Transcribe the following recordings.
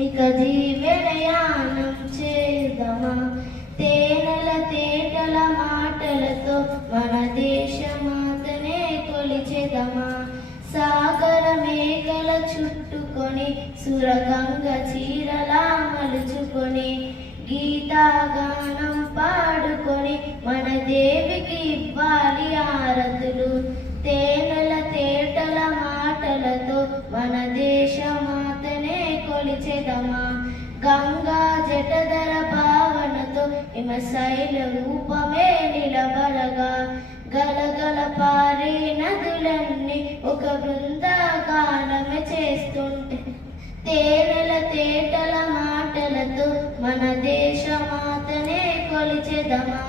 ఇక జీవనయానం చేద్దామా తేనెల తేటల మాటలతో మన దేశమాతనే కొలిచెదమా సాగర మేఘల చుట్టుకొని సురగంగ చీరలా మలుచుకొని గీతాగానం పాడుకొని మన దేవికి ఇవ్వాలి ఆరతులు తేనెల తేటల మాటలతో మన దేశమాతనే కొలిచెదమా గంగా జటధర భావనతో హిమ శైల రూపమే నిలబడగా గలగల పారే నదులన్నీ ఒక బృందాగానమే చేస్తుంటే తేనెల తేటల మాటలతో మన దేశమాతనే కొలిచెదమా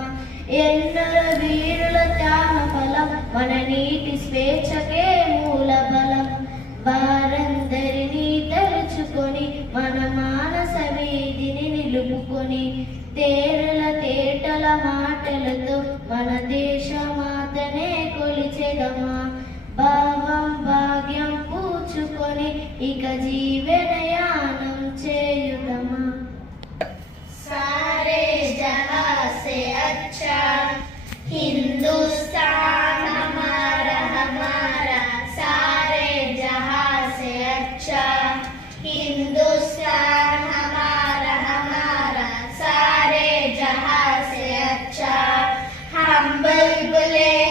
ఎందరో వీరుల త్యాగ ఫలం మన నీటి స్వేచ్ఛకే మూల బలం వారందరినీ తలుచుకొని మన మానస వీధిని నిలుపుకొని తేనెల తేటల మాటలతో మన దేశమాతనే కొలిచెదమా భావం భాగ్యం పూచుకొని ఇక జీవనయానం చేయుదమా सारे जहां से अच्छा हिंदुस्तान हमारा हमारा सारे जहां से अच्छा हिंदुस्तान हमारा हमारा सारे जहां से अच्छा हम बुलबुलें